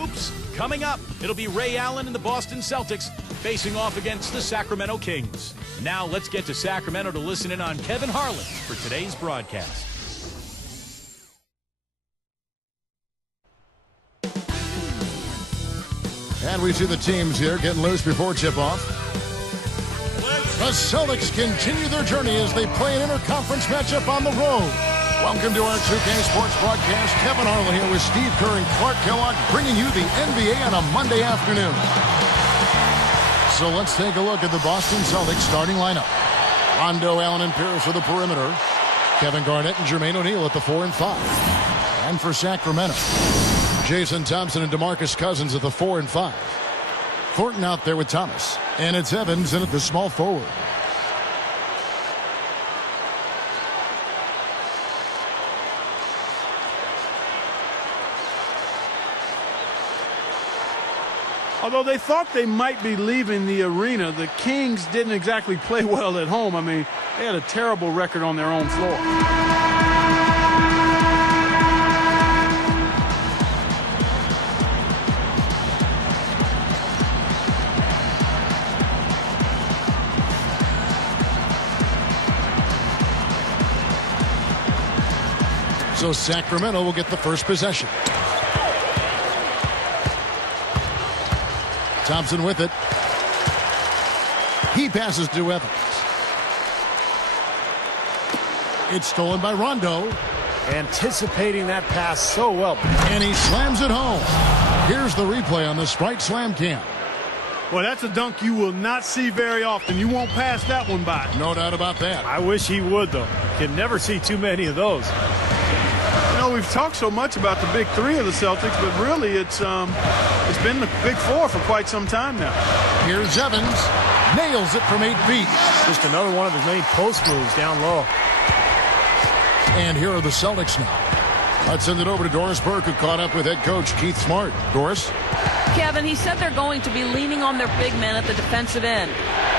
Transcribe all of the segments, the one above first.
Oops, coming up, it'll be Ray Allen and the Boston Celtics facing off against the Sacramento Kings. Now let's get to Sacramento to listen in on Kevin Harlan for today's broadcast. And we see the teams here getting loose before tip-off. The Celtics continue their journey as they play an interconference matchup on the road. Welcome to our 2K Sports broadcast. Kevin Harlan here with Steve Kerr and Clark Kellogg, bringing you the NBA on a Monday afternoon. So let's take a look at the Boston Celtics starting lineup. Rondo, Allen, and Pierce for the perimeter. Kevin Garnett and Jermaine O'Neal at the 4 and 5. And for Sacramento, Jason Thompson and DeMarcus Cousins at the 4 and 5. Thornton out there with Thomas. And it's Evans in at the small forward. Although they thought they might be leaving the arena, the Kings didn't exactly play well at home. I mean, they had a terrible record on their own floor. So Sacramento will get the first possession. Thompson with it. He passes to Evans. It's stolen by Rondo. Anticipating that pass so well. And he slams it home. Here's the replay on the Sprite Slam Cam. Well, that's a dunk you will not see very often. You won't pass that one by. No doubt about that. I wish he would, though. Can never see too many of those. You know, we've talked so much about the big three of the Celtics, but really it's been the big four for quite some time now. Here's Evans. Nails it from 8 feet. Just another one of his many post moves down low. And here are the Celtics now. Let's send it over to Doris Burke, who caught up with head coach Keith Smart. Doris? Kevin, he said they're going to be leaning on their big men at the defensive end.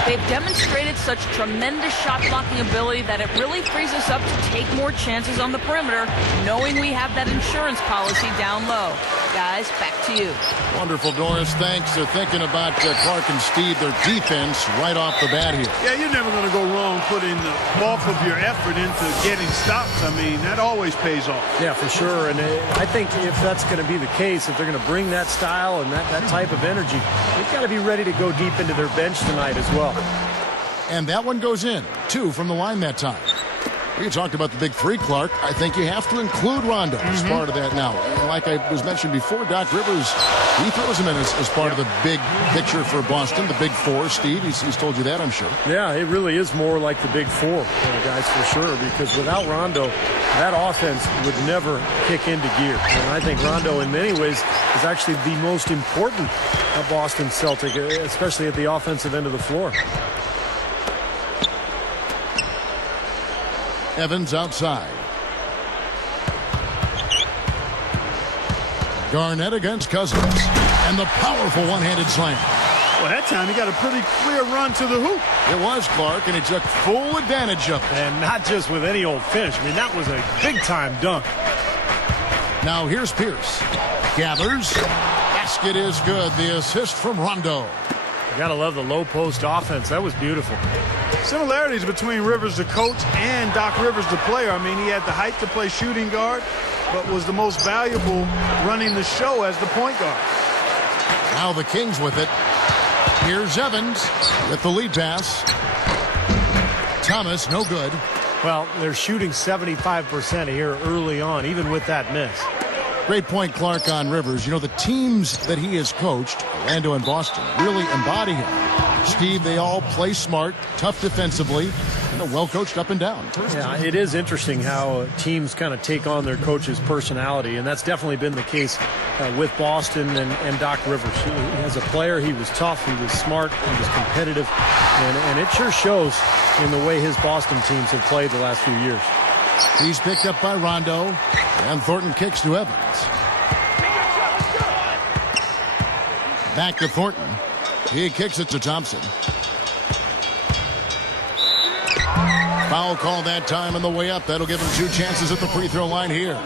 They've demonstrated such tremendous shot blocking ability that it really frees us up to take more chances on the perimeter, knowing we have that insurance policy down low. Guys, back to you. Wonderful, Doris. Thanks. They're thinking about Clark and Steve, their defense, right off the bat here. Yeah, you're never going to go wrong putting the bulk of your effort into getting stops. I mean, that always pays off. Yeah, for sure. And I think if that's going to be the case, if they're going to bring that style and that type of energy, they've got to be ready to go deep into their bench tonight as well. And that one goes in. 2 from the line that time. We talked about the big three, Clark. I think you have to include Rondo as part of that now. And like I was mentioned before, Doc Rivers, he throws him in as part of the big picture for Boston, the big four. Steve, he's told you that, I'm sure. Yeah, it really is more like the big four, guys, for sure, because without Rondo, that offense would never kick into gear. And I think Rondo, in many ways, is actually the most important Boston Celtic, especially at the offensive end of the floor. Evans outside. Garnett against Cousins. And the powerful one-handed slam. Well, that time he got a pretty clear run to the hoop. It was, Clark, and he took full advantage of it. And not just with any old finish. I mean, that was a big-time dunk. Now here's Pierce. Gathers. Basket is good. The assist from Rondo. You gotta love the low post offense. That was beautiful. Similarities between Rivers the coach and Doc Rivers the player. I mean, he had the height to play shooting guard, but was the most valuable running the show as the point guard. Now the Kings with it. Here's Evans with the lead pass. Thomas, no good. Well, they're shooting 75% here early on, even with that miss. Great point, Clark, on Rivers. You know, the teams that he has coached, Orlando and Boston, really embody him. Steve, they all play smart, tough defensively, and well coached up and down. Yeah, it is interesting how teams kind of take on their coach's personality, and that's definitely been the case with Boston and Doc Rivers. As a player, he was tough, he was smart, he was competitive, and it sure shows in the way his Boston teams have played the last few years. He's picked up by Rondo, and Thornton kicks to Evans. Back to Thornton. He kicks it to Thompson. Foul call that time on the way up. That'll give him 2 chances at the free throw line here.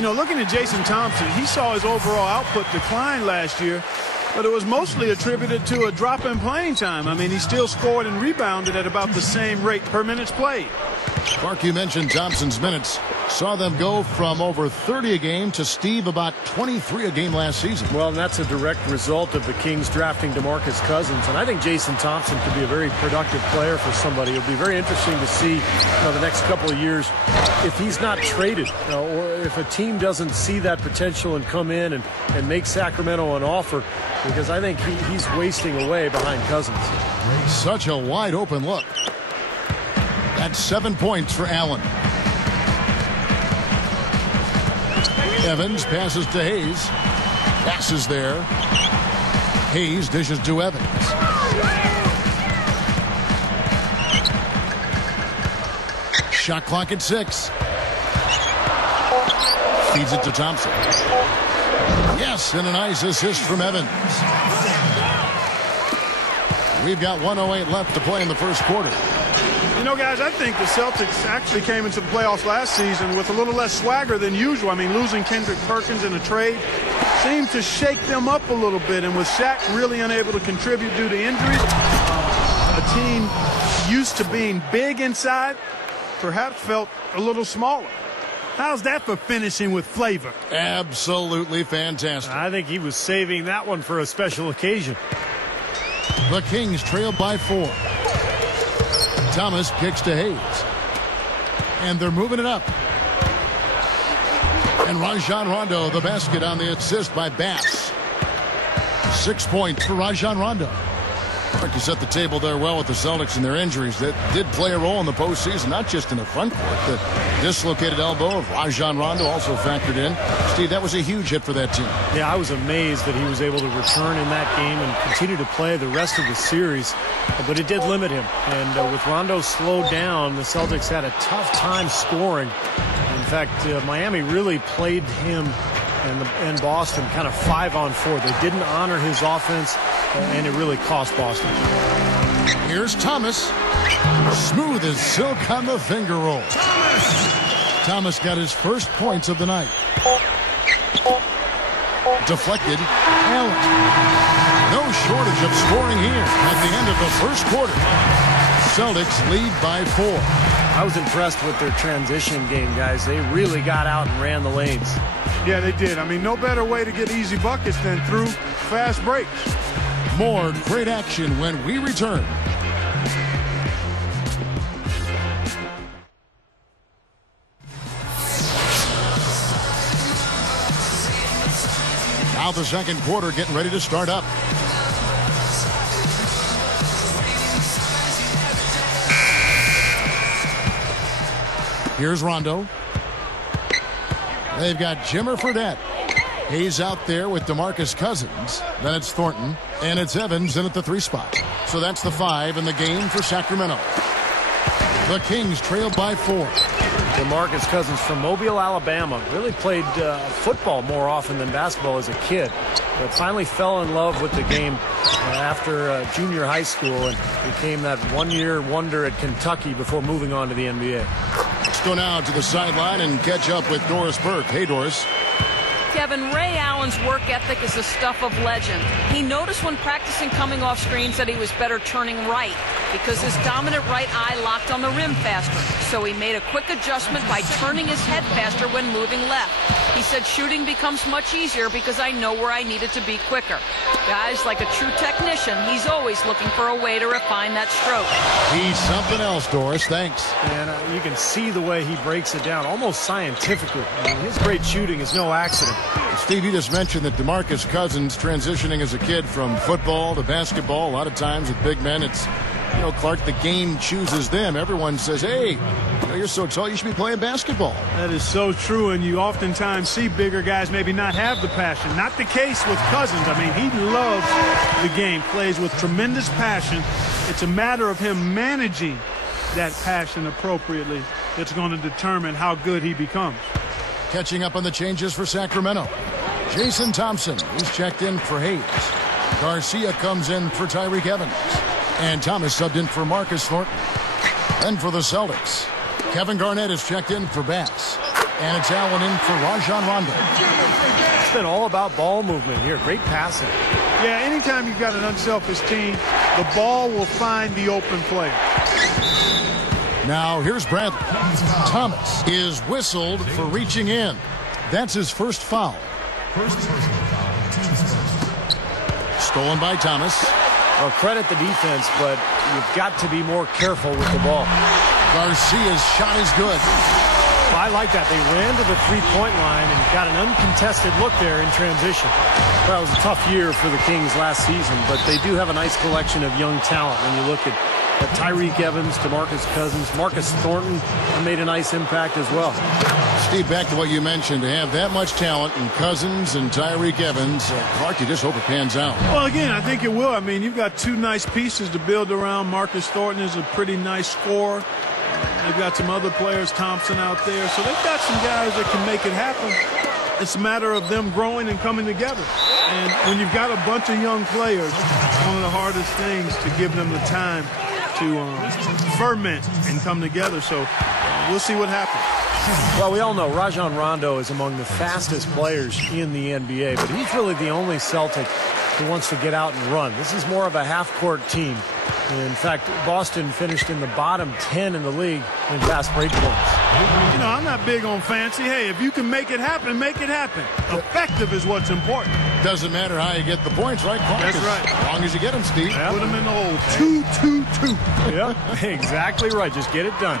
You know, looking at Jason Thompson, he saw his overall output decline last year, but it was mostly attributed to a drop in playing time. I mean, he still scored and rebounded at about the same rate per minutes played. Mark, you mentioned Thompson's minutes. Saw them go from over 30 a game to, Steve, about 23 a game last season. Well, and that's a direct result of the Kings drafting DeMarcus Cousins. And I think Jason Thompson could be a very productive player for somebody. It'll be very interesting to see the next couple of years if he's not traded, or if a team doesn't see that potential and come in and make Sacramento an offer, because I think he's wasting away behind Cousins. Such a wide open look. That's 7 points for Allen. Evans passes to Hayes. Passes there. Hayes dishes to Evans. Shot clock at 6. Feeds it to Thompson. Yes, and a nice assist from Evans. We've got 1:08 left to play in the first quarter. You know, guys, I think the Celtics actually came into the playoffs last season with a little less swagger than usual. I mean, losing Kendrick Perkins in a trade seemed to shake them up a little bit. And with Shaq really unable to contribute due to injuries, a team used to being big inside perhaps felt a little smaller. How's that for finishing with flavor? Absolutely fantastic. I think he was saving that one for a special occasion. The Kings trail by 4. Thomas kicks to Hayes. And they're moving it up. And Rajon Rondo, the basket on the assist by Bass. 6 points for Rajon Rondo. Mark, you set the table there well with the Celtics and their injuries that did play a role in the postseason, not just in the front court. The dislocated elbow of Rajon Rondo also factored in. Steve, that was a huge hit for that team. Yeah, I was amazed that he was able to return in that game and continue to play the rest of the series, but it did limit him. And with Rondo slowed down, the Celtics had a tough time scoring. In fact, Miami really played him and Boston kind of 5-on-4. They didn't honor his offense, and it really cost Boston. Here's Thomas. Smooth as silk on the finger roll. Thomas got his first points of the night. Deflected. Allen. No shortage of scoring here at the end of the first quarter. Celtics lead by 4. I was impressed with their transition game, guys. They really got out and ran the lanes. Yeah, they did. I mean, no better way to get easy buckets than through fast breaks. More great action when we return. Now the second quarter getting ready to start up. Here's Rondo. They've got Jimmer Fredette. He's out there with DeMarcus Cousins. Then it's Thornton. And it's Evans in at the 3 spot. So that's the 5 in the game for Sacramento. The Kings trail by 4. DeMarcus Cousins from Mobile, Alabama. Really played football more often than basketball as a kid. But finally fell in love with the game after junior high school and became that one-year wonder at Kentucky before moving on to the NBA. Let's go now to the sideline and catch up with Doris Burke. Hey, Doris. Kevin, Ray Allen's work ethic is the stuff of legend. He noticed when practicing coming off screens that he was better turning right because his dominant right eye locked on the rim faster. So he made a quick adjustment by turning his head faster when moving left. He said shooting becomes much easier because I know where I needed to be quicker. Guys, like a true technician, he's always looking for a way to refine that stroke. He's something else, Doris. Thanks. And you can see the way he breaks it down, almost scientifically. I mean, his great shooting is no accident. Steve, you just mentioned that DeMarcus Cousins transitioning as a kid from football to basketball. A lot of times with big men, it's, you know, Clark, the game chooses them. Everyone says, hey, you know, you're so tall, you should be playing basketball. That is so true, and you oftentimes see bigger guys maybe not have the passion. Not the case with Cousins. I mean, he loves the game, plays with tremendous passion. It's a matter of him managing that passion appropriately that's going to determine how good he becomes. Catching up on the changes for Sacramento. Jason Thompson is checked in for Hayes. Garcia comes in for Tyreke Evans. And Thomas subbed in for Marcus Thornton. Then for the Celtics, Kevin Garnett is checked in for Bass. And it's Allen in for Rajon Rondo. It's been all about ball movement here. Great passing. Yeah, anytime you've got an unselfish team, the ball will find the open player. Now here's Bradley. Thomas is whistled for reaching in. That's his first foul. Stolen by Thomas. Well, credit the defense, but you've got to be more careful with the ball. Garcia's shot is good. I like that. They ran to the three-point line and got an uncontested look there in transition. Well, it was a tough year for the Kings last season, but they do have a nice collection of young talent. When you look at Tyreek Evans, DeMarcus Cousins, Marcus Thornton made a nice impact as well. Steve, back to what you mentioned, to have that much talent in Cousins and Tyreek Evans, Clark, you just hope it pans out. Well, again, I think it will. I mean, you've got two nice pieces to build around. Marcus Thornton is a pretty nice scorer. They've got some other players, Thompson out there. So they've got some guys that can make it happen. It's a matter of them growing and coming together. And when you've got a bunch of young players, it's one of the hardest things to give them the time to ferment and come together. So we'll see what happens. Well, we all know Rajon Rondo is among the fastest players in the NBA, but he's really the only Celtic who wants to get out and run. This is more of a half-court team. In fact, Boston finished in the bottom 10 in the league in fast break points. You know, I'm not big on fancy. Hey, if you can make it happen, make it happen. Effective is what's important. Doesn't matter how you get the points, right, Clark? That's right. As long as you get them, Steve. Yep. Put them in the hole. 2-2-2. Yep, exactly right. Just get it done.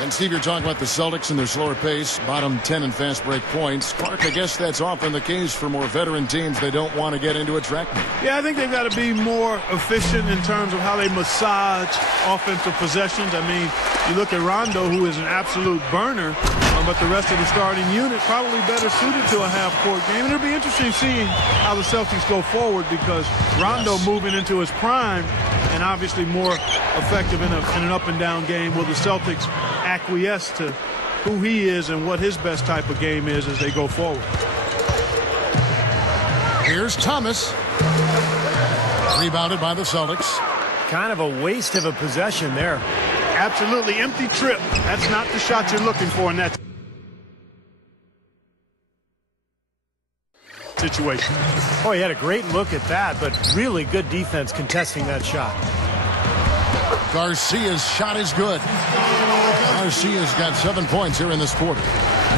And, Steve, you're talking about the Celtics and their slower pace, bottom 10 in fast break points. Clark, I guess that's often the case for more veteran teams. They don't want to get into a track meet. Yeah, I think they've got to be more efficient in terms of how they massage offensive possessions. I mean, you look at Rondo, who is an absolute burner, but the rest of the starting unit probably better suited to a half-court game. And it'll be interesting seeing how the Celtics go forward because Rondo moving into his prime and obviously more effective in an up-and-down game. Will the Celtics acquiesce to who he is and what his best type of game is as they go forward? Here's Thomas. Rebounded by the Celtics. Kind of a waste of a possession there. Absolutely empty trip. That's not the shot you're looking for in that situation. Oh, he had a great look at that, but really good defense contesting that shot. Garcia's shot is good. Garcia's got 7 points here in this quarter.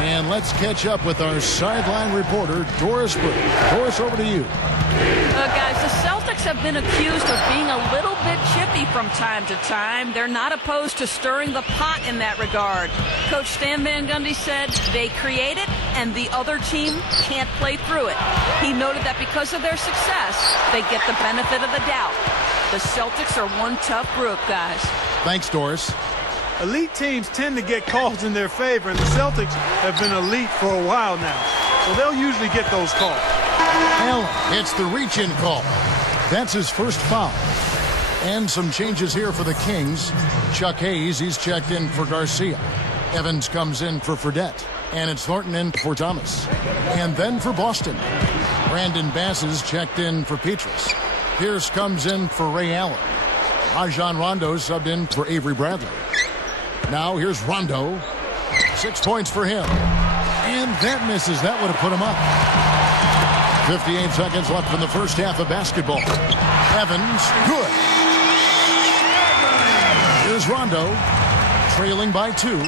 And let's catch up with our sideline reporter, Doris Burke. Doris, over to you. Guys, the Celtics have been accused of being a little bit chippy from time to time. They're not opposed to stirring the pot in that regard. Coach Stan Van Gundy said they create it and the other team can't play through it. He noted that because of their success, they get the benefit of the doubt. The Celtics are one tough group, guys. Thanks, Doris. Elite teams tend to get calls in their favor, and the Celtics have been elite for a while now. So they'll usually get those calls. Allen hits the reach-in call. That's his first foul. And some changes here for the Kings. Chuck Hayes, he's checked in for Garcia. Evans comes in for Fredette. And it's Thornton in for Thomas. And then for Boston, Brandon Bass is checked in for Petrus. Pierce comes in for Ray Allen. Rajon Rondo subbed in for Avery Bradley. Now here's Rondo. 6 points for him. And that misses. That would have put him up. 58 seconds left in the first half of basketball. Evans, good. Here's Rondo, trailing by 2.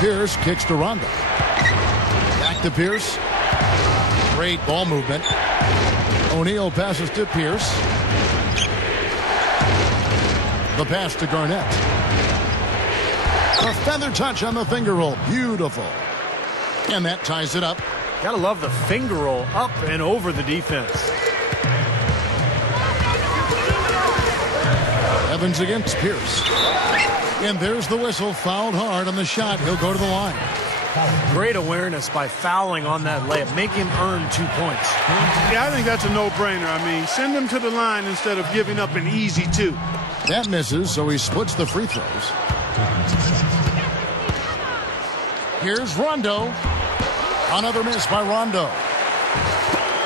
Pierce kicks to Rondo. Back to Pierce. Great ball movement. O'Neal passes to Pierce. The pass to Garnett. A feather touch on the finger roll. Beautiful. And that ties it up. Gotta love the finger roll up and over the defense. Evans against Pierce. And there's the whistle. Fouled hard on the shot. He'll go to the line. Great awareness by fouling on that layup. Make him earn 2 points. Yeah, I think that's a no-brainer. I mean, send him to the line instead of giving up an easy 2. That misses, so he splits the free throws. Here's Rondo. Another miss by Rondo.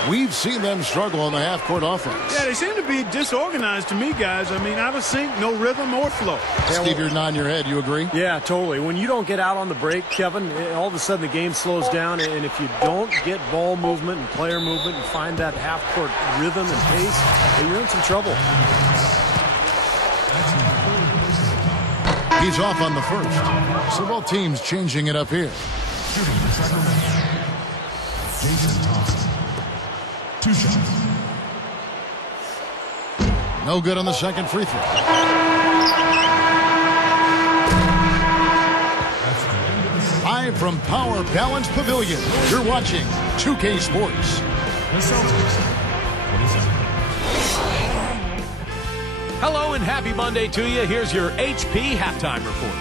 We've seen them struggle on the half-court offense. Yeah, they seem to be disorganized to me, guys. I mean, out of sync, no rhythm or flow. Steve, you're nodding your head. You agree? Yeah, totally. When you don't get out on the break, Kevin, all of a sudden the game slows down, and if you don't get ball movement and player movement and find that half-court rhythm and pace, you're in some trouble. He's off on the first. So both teams changing it up here. Jason Thompson. 2 shots. No good on the second free throw. Live from Power Balance Pavilion, you're watching 2K Sports. The Celtics. Hello and happy Monday to you. Here's your HP halftime report.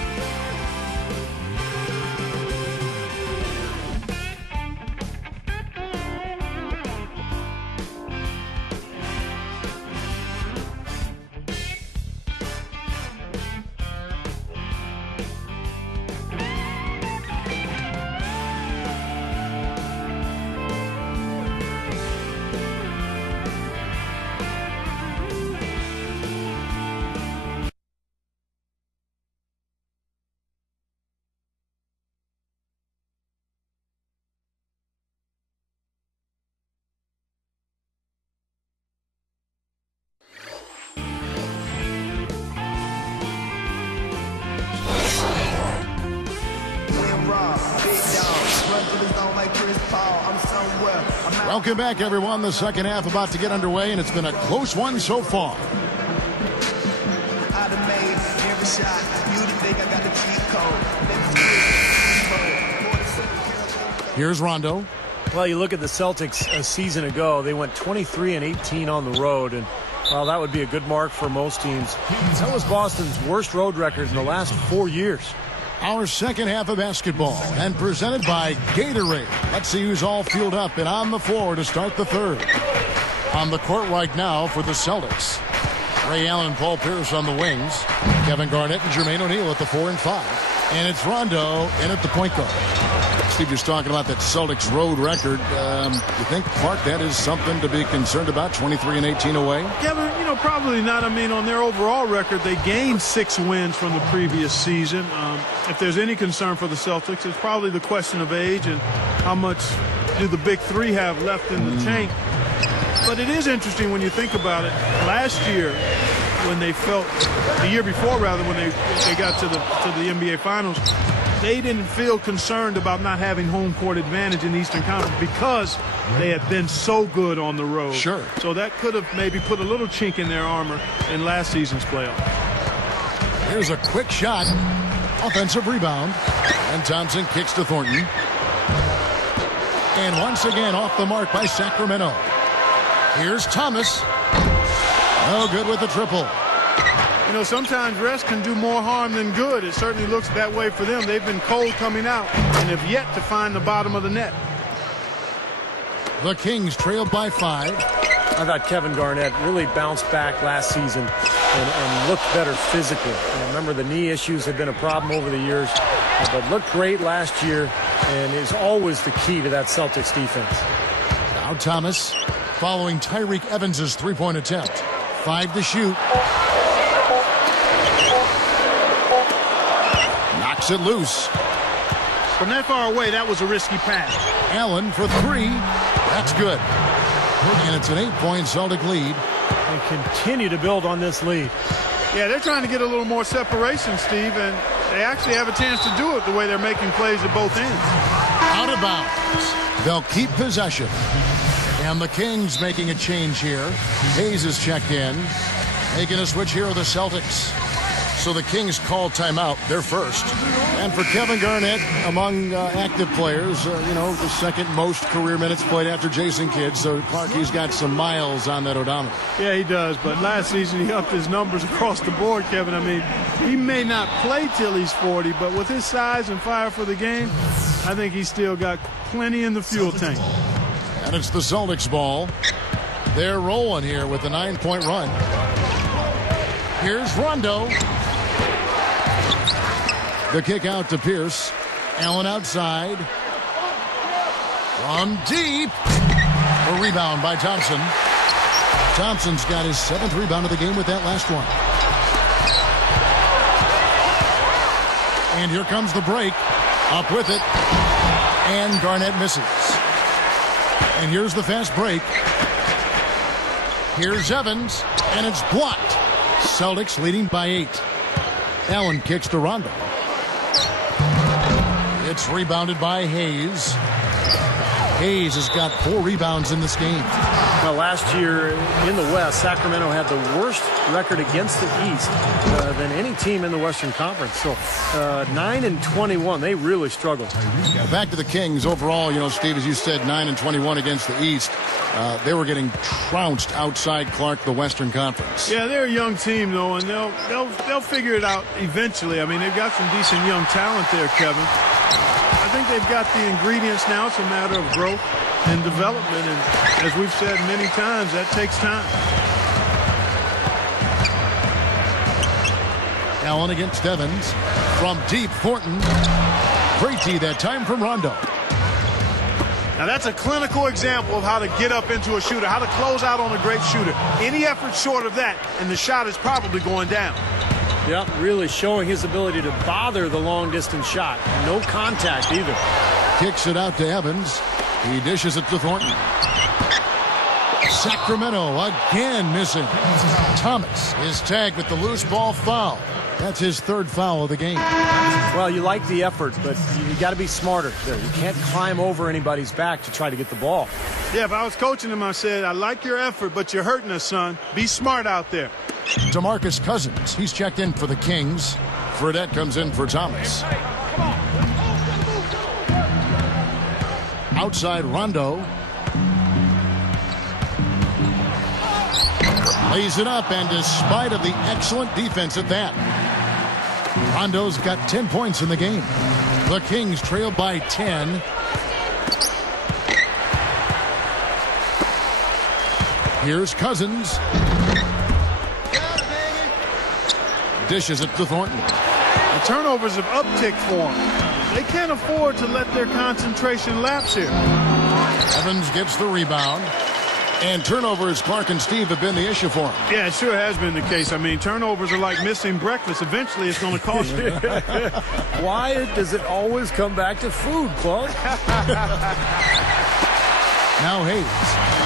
Welcome back, everyone. The second half about to get underway, and it's been a close one so far. Here's Rondo. Well, you look at the Celtics a season ago, they went 23-18 on the road, and well, that would be a good mark for most teams. That was Boston's worst road record in the last 4 years. Our second half of basketball, and presented by Gatorade. Let's see who's all fueled up and on the floor to start the third. On the court right now for the Celtics, Ray Allen and Paul Pierce on the wings. Kevin Garnett and Jermaine O'Neal at the 4 and 5. And it's Rondo in at the point guard. Steve, just talking about that Celtics road record. You think, Clark, that is something to be concerned about, 23-18 away? Kevin, probably not. I mean, on their overall record, they gained 6 wins from the previous season. If there's any concern for the Celtics, it's probably the question of age and how much do the big three have left in the tank. But it is interesting when you think about it. Last year, when they felt, the year before rather, when they got to the NBA Finals, they didn't feel concerned about not having home court advantage in the Eastern Conference because they had been so good on the road. Sure. So that could have maybe put a little chink in their armor in last season's playoff. Here's a quick shot. Offensive rebound. And Thompson kicks to Thornton. And once again off the mark by Sacramento. Here's Thomas. No good with the triple. Sometimes rest can do more harm than good. It certainly looks that way for them. They've been cold coming out and have yet to find the bottom of the net. The Kings trailed by 5. I thought Kevin Garnett really bounced back last season and looked better physically. Remember, the knee issues have been a problem over the years, but looked great last year and is always the key to that Celtics defense. Now Thomas following Tyreek Evans' three-point attempt. 5 to shoot. Knocks it loose. From that far away, that was a risky pass. Allen for 3. That's good. And it's an 8-point Celtic lead. They continue to build on this lead. Yeah, they're trying to get a little more separation, Steve, and they actually have a chance to do it the way they're making plays at both ends. Out of bounds. They'll keep possession. And the Kings making a change here. Hayes is checked in. Making a switch here are the Celtics. So the Kings call timeout. They're first. And for Kevin Garnett, among active players, the second most career minutes played after Jason Kidd. So Clark, he's got some miles on that odometer. Yeah, he does. But last season, he upped his numbers across the board, Kevin. I mean, he may not play till he's 40, but with his size and fire for the game, I think he's still got plenty in the fuel tank. And it's the Celtics ball. They're rolling here with a 9-point run. Here's Rondo. The kick out to Pierce. Allen outside. From deep. A rebound by Thompson. Thompson's got his 7th rebound of the game with that last one. And here comes the break. Up with it. And Garnett misses. And here's the fast break. Here's Evans. And it's blocked. Celtics leading by 8. Allen kicks to Rondo. It's rebounded by Hayes. Hayes has got 4 rebounds in this game. Well, last year in the West, Sacramento had the worst record against the East than any team in the Western Conference. So 9-21, they really struggled. Yeah, back to the Kings overall, you know, Steve, as you said, 9-21 against the East. They were getting trounced outside Clark, the Western Conference. Yeah, they're a young team, though, and they'll figure it out eventually. I mean, they've got some decent young talent there, Kevin. I think they've got the ingredients now. It's a matter of growth and development, and as we've said many times, that takes time. Allen against Evans. From deep, Thornton. Great tee that time from Rondo. Now that's a clinical example of how to get up into a shooter, how to close out on a great shooter. Any effort short of that, and the shot is probably going down. Yep, really showing his ability to bother the long-distance shot. No contact either. Kicks it out to Evans. He dishes it to Thornton. Sacramento again missing. Thomas is tagged with the loose ball foul. That's his 3rd foul of the game. Well, you like the effort, but you got to be smarter there. You can't climb over anybody's back to try to get the ball. Yeah, if I was coaching him, I said, I like your effort, but you're hurting us, son. Be smart out there. DeMarcus Cousins, he's checked in for the Kings. Fredette comes in for Thomas. Outside Rondo. Lays it up, and despite of the excellent defense at that, Rondo's got 10 points in the game. The Kings trail by 10. Here's Cousins. Dishes it to Thornton. The turnovers have upticked for them. They can't afford to let their concentration lapse here. Evans gets the rebound. And turnovers, Clark and Steve, have been the issue for him. Yeah, it sure has been the case. I mean, turnovers are like missing breakfast. Eventually, it's going to cost you. Why does it always come back to food, Clark? Now Hayes,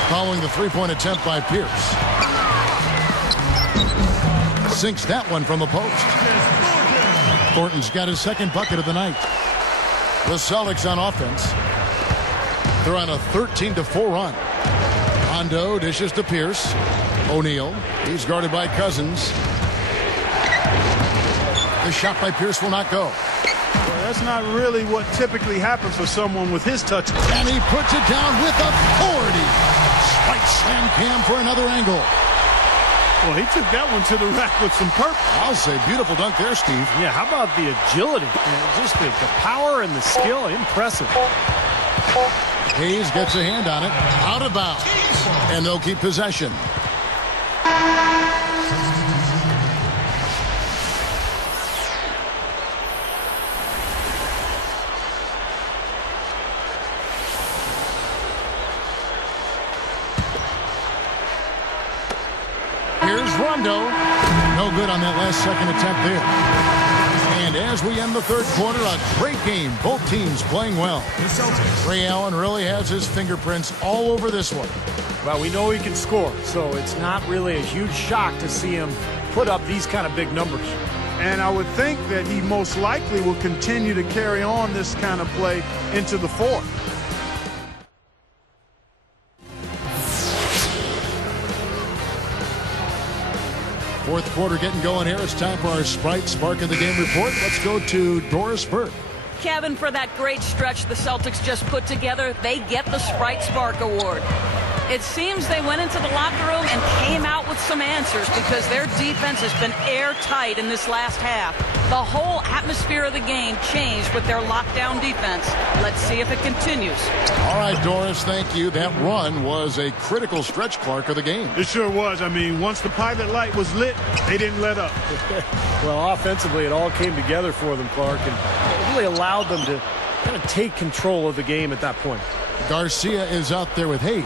following the three-point attempt by Pierce. Sinks that one from the post. Thornton's got his 2nd bucket of the night. The Celtics on offense. They're on a 13-4 run. Rondo dishes to Pierce. O'Neal. He's guarded by Cousins. The shot by Pierce will not go. Well, that's not really what typically happens for someone with his touch. And he puts it down with authority. Spike slam Cam for another angle. Well, he took that one to the rack with some purpose. I'll say beautiful dunk there, Steve. Yeah, how about the agility? Just the power and the skill. Impressive. Hayes gets a hand on it. Out of bounds. And they'll keep possession. Here's Rondo. No good on that last second attempt there. And as we end the 3rd quarter, a great game. Both teams playing well. Ray Allen really has his fingerprints all over this one. Well, we know he can score, so it's not really a huge shock to see him put up these kind of big numbers. And I would think that he most likely will continue to carry on this kind of play into the 4th. Fourth quarter getting going here. It's time for our Sprite Spark of the Game report. Let's go to Doris Burke. Kevin, for that great stretch the Celtics just put together, they get the Sprite Spark Award. It seems they went into the locker room and came out with some answers because their defense has been airtight in this last half. The whole atmosphere of the game changed with their lockdown defense. Let's see if it continues. All right, Doris, thank you. That run was a critical stretch, Clark, of the game. It sure was. I mean, once the pilot light was lit, they didn't let up. Well, offensively, it all came together for them, Clark, and it really allowed them to kind of take control of the game at that point. Garcia is out there with Hayes.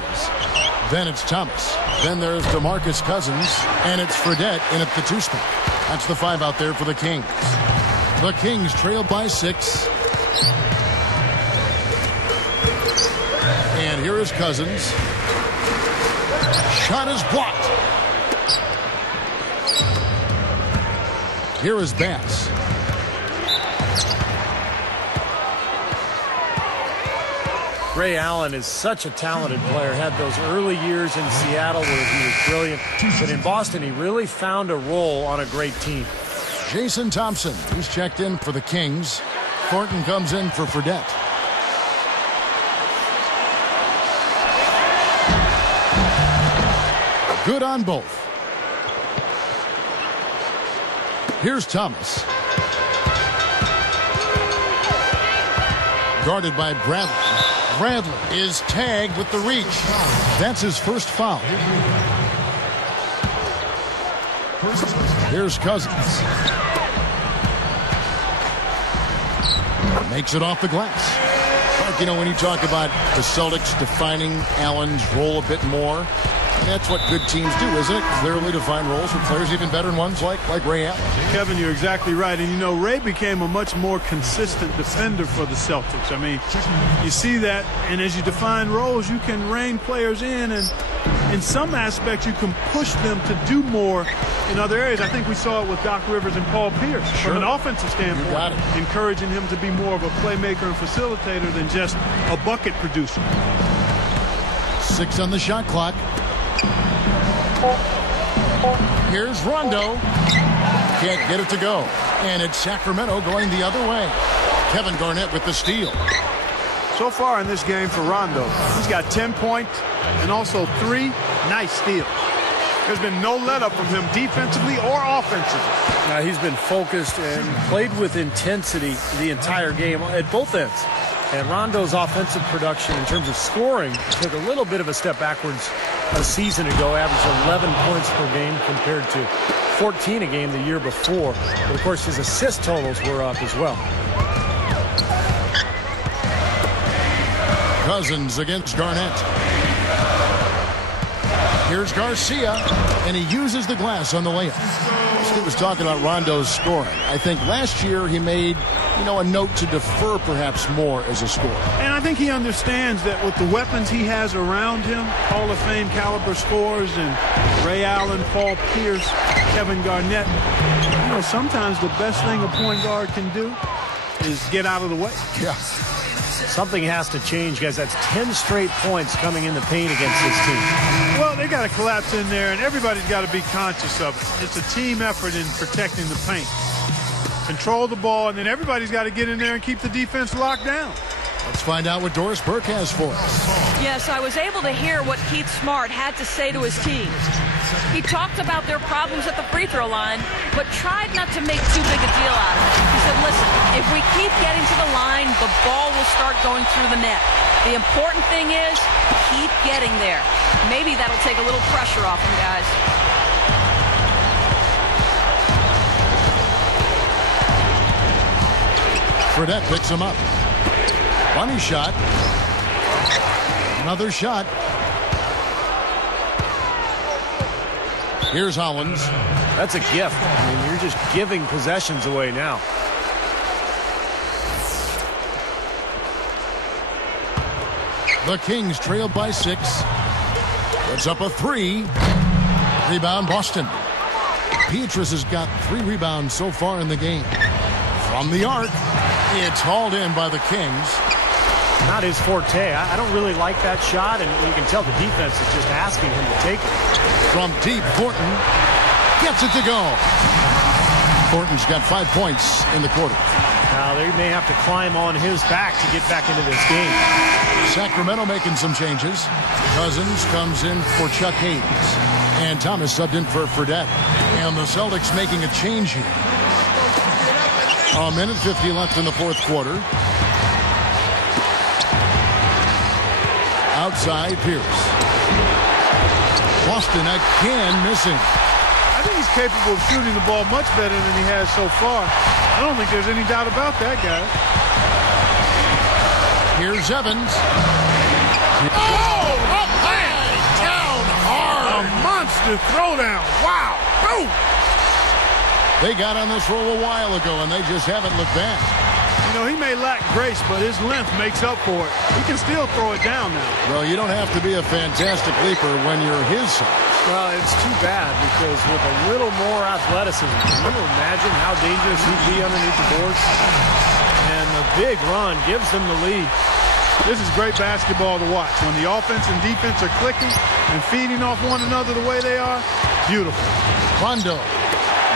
Then it's Thomas. Then there's DeMarcus Cousins. And it's Fredette in at the 2 spot. That's the 5 out there for the Kings. The Kings trail by 6. And here is Cousins. Shot is blocked. Here is Bass. Ray Allen is such a talented player. Had those early years in Seattle where he was brilliant. But in Boston, he really found a role on a great team. Jason Thompson, he's checked in for the Kings. Thornton comes in for Fredette. Good on both. Here's Thomas. Guarded by Bradley. Bradley is tagged with the reach. That's his first foul. Here's Cousins. Makes it off the glass. Like, you know, when you talk about the Celtics defining Allen's role a bit more, that's what good teams do, isn't it? Clearly defined roles for players, even veteran ones like Ray Allen. Kevin, you're exactly right. And, you know, Ray became a much more consistent defender for the Celtics. I mean, you see that, and as you define roles, you can rein players in, and in some aspects, you can push them to do more in other areas. I think we saw it with Doc Rivers and Paul Pierce. Sure. From an offensive standpoint, encouraging him to be more of a playmaker and facilitator than just a bucket producer. 6 on the shot clock. Here's Rondo. Can't get it to go. And it's Sacramento going the other way. Kevin Garnett with the steal. So far in this game for Rondo, he's got 10 points and also 3 nice steals. There's been no let up from him defensively or offensively. He's been focused and played with intensity the entire game at both ends. And Rondo's offensive production in terms of scoring took a little bit of a step backwards a season ago, averaged 11 points per game compared to 14 a game the year before. But of course, his assist totals were up as well. Cousins against Garnett. Here's Garcia, and he uses the glass on the layup. Steve was talking about Rondo's scoring. I think last year he made, you know, a note to defer perhaps more as a scorer. And I think he understands that with the weapons he has around him, Hall of Fame caliber scorers and Ray Allen, Paul Pierce, Kevin Garnett, you know, sometimes the best thing a point guard can do is get out of the way. Yeah. Something has to change, guys. That's 10 straight points coming in the paint against this team. Well, they got to collapse in there, and everybody's got to be conscious of it. It's a team effort in protecting the paint. Control the ball, and then everybody's got to get in there and keep the defense locked down. Let's find out what Doris Burke has for us. Yes, I was able to hear what Keith Smart had to say to his team. He talked about their problems at the free throw line, but tried not to make too big a deal out of it. He said, listen, if we keep getting to the line, the ball will start going through the net. The important thing is keep getting there. Maybe that'll take a little pressure off them, guys. Fredette picks him up. Funny shot. Another shot. Here's Hollins. That's a gift. I mean, you're just giving possessions away now. The Kings trail by 6. It's up a 3. Rebound Boston. Pietrus has got 3 rebounds so far in the game. From the arc, it's hauled in by the Kings. Not his forte. I don't really like that shot, and you can tell the defense is just asking him to take it. From deep, Thornton gets it to go. Thornton's got 5 points in the quarter. Now, they may have to climb on his back to get back into this game. Sacramento making some changes. Cousins comes in for Chuck Hayes. And Thomas subbed in for Fredette. And the Celtics making a change here. A minute 50 left in the fourth quarter. Outside, Pierce. Boston again missing. I think he's capable of shooting the ball much better than he has so far. I don't think there's any doubt about that, guy. Here's Evans. Oh, up high, down hard. A monster throwdown. Wow. Boom. They got on this roll a while ago, and they just haven't looked back. You know, he may lack grace, but his length makes up for it. He can still throw it down now. Well, you don't have to be a fantastic leaper when you're his size. Well, it's too bad because with a little more athleticism, can you imagine how dangerous he'd be underneath the boards? And the big run gives them the lead. This is great basketball to watch. When the offense and defense are clicking and feeding off one another the way they are, beautiful. Rondo.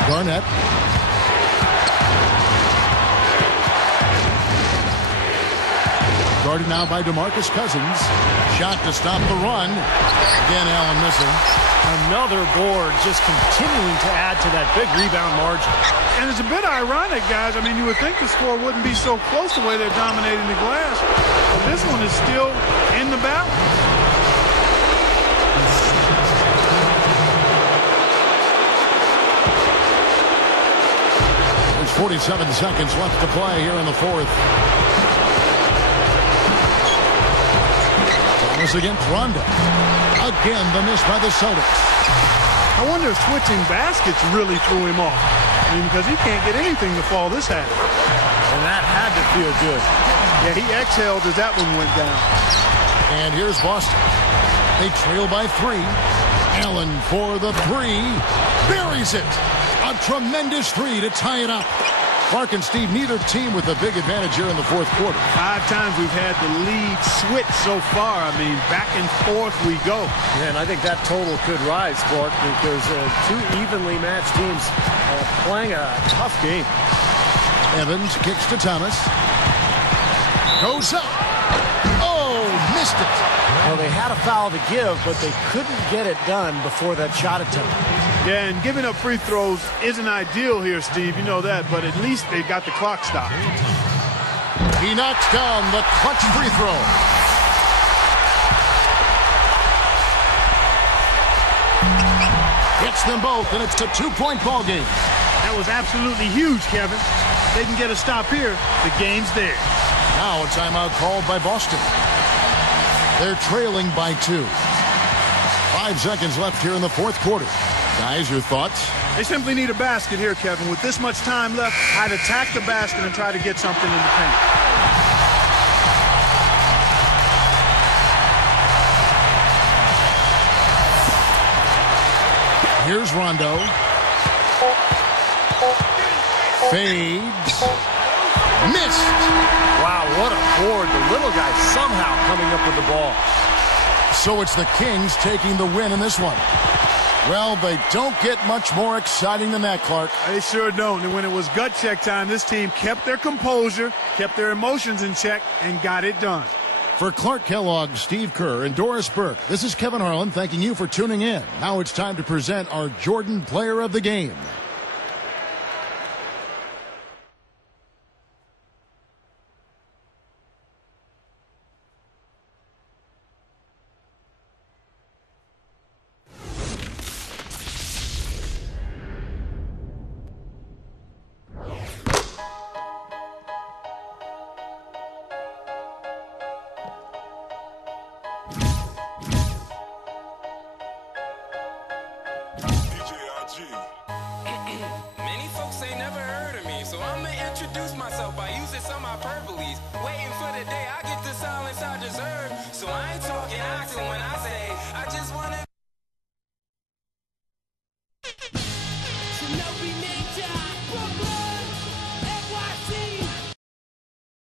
Garnett. Guarded now by DeMarcus Cousins. Shot to stop the run. Again, Allen missing. Another board, just continuing to add to that big rebound margin. And it's a bit ironic, guys. I mean, you would think the score wouldn't be so close the way they're dominating the glass. But this one is still in the balance. There's 47 seconds left to play here in the fourth. Thomas against Rondo. Again, the miss by the Celtics. I wonder if switching baskets really threw him off. I mean, because he can't get anything to fall this half. And that had to feel good. Yeah, he exhaled as that one went down. And here's Boston. They trail by 3. Allen for the 3. Buries it. A tremendous 3 to tie it up. Clark and Steve, neither team with a big advantage here in the fourth quarter. 5 times we've had the lead switch so far. I mean, back and forth we go. Yeah, and I think that total could rise, Clark, because 2 evenly matched teams playing a tough game. Evans kicks to Thomas. Goes up. Oh, missed it. Well, they had a foul to give, but they couldn't get it done before that shot attempt. Yeah, and giving up free throws isn't ideal here, Steve. You know that, but at least they got the clock stopped. He knocks down the clutch free throw. Hits them both, and it's a 2-point ball game. That was absolutely huge, Kevin. If they can get a stop here, the game's there. Now a timeout called by Boston. They're trailing by 2. 5 seconds left here in the fourth quarter. Guys, your thoughts? They simply need a basket here, Kevin. With this much time left, I'd attack the basket and try to get something in the paint. Here's Rondo. Fades. Missed. Wow, what a board. The little guy somehow coming up with the ball. So it's the Kings taking the win in this one. Well, they don't get much more exciting than that, Clark. They sure don't. And when it was gut check time, this team kept their composure, kept their emotions in check, and got it done. For Clark Kellogg, Steve Kerr, and Doris Burke, this is Kevin Harlan thanking you for tuning in. Now it's time to present our Jordan Player of the Game.